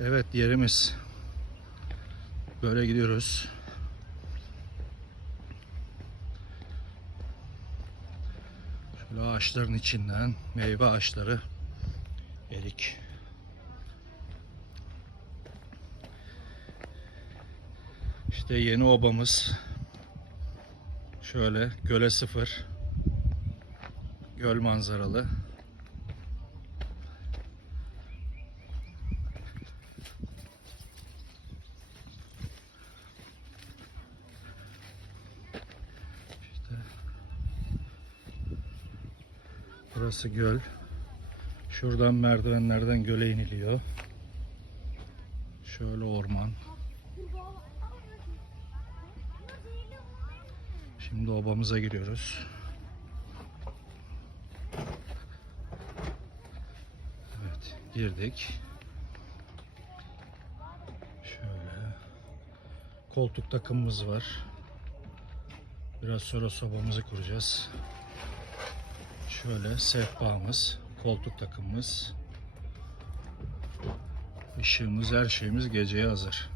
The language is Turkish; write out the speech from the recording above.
Evet yerimiz. Böyle gidiyoruz. Şöyle ağaçların içinden meyve ağaçları erik. İşte yeni obamız. Şöyle göle sıfır. Göl manzaralı. Burası göl. Şuradan merdivenlerden göle iniliyor. Şöyle orman. Şimdi obamıza giriyoruz. Evet, girdik. Şöyle koltuk takımımız var. Biraz sonra sobamızı kuracağız. Şöyle sehpamız, koltuk takımımız, ışığımız, her şeyimiz geceye hazır.